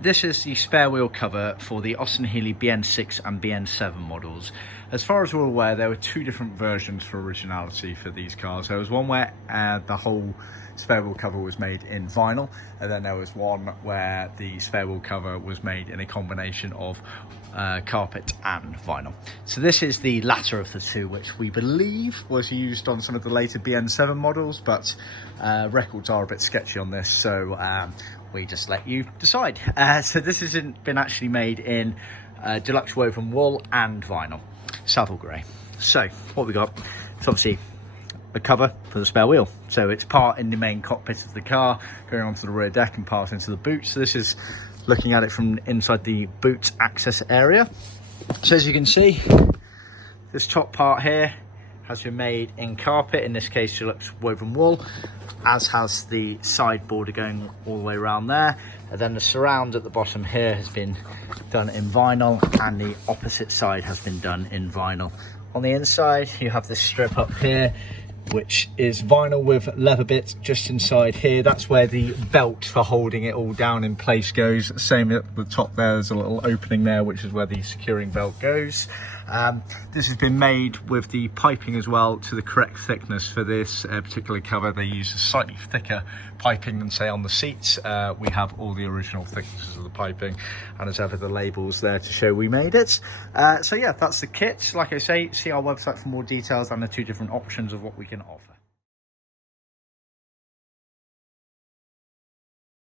this is the spare wheel cover for the Austin Healey BN6 and BN7 models. As far as we're aware, there were two different versions for originality for these cars. There was one where the whole spare wheel cover was made in vinyl, and then there was one where the spare wheel cover was made in a combination of carpet and vinyl. So this is the latter of the two, which we believe was used on some of the later BN7 models, but records are a bit sketchy on this, so we just let you decide. So this has been actually made in Deluxe woven wool and vinyl, saddle grey. So what we got, it's obviously a cover for the spare wheel. So it's part in the main cockpit of the car, going onto the rear deck and part into the boot. So this is looking at it from inside the boot access area. So as you can see, this top part here has been made in carpet, in this case Deluxe woven wool, as has the side border going all the way around there. And then the surround at the bottom here has been done in vinyl, and the opposite side has been done in vinyl. On the inside you have this strip up here, which is vinyl with leather bits just inside here. That's where the belt for holding it all down in place goes. Same at the top there, there's a little opening there, which is where the securing belt goes. This has been made with the piping as well to the correct thickness for this particular cover. They use a slightly thicker piping than say on the seats. We have all the original thicknesses of the piping, and as ever the labels there to show we made it. So yeah, that's the kit. Like I say, see our website for more details and the two different options of what we can offer.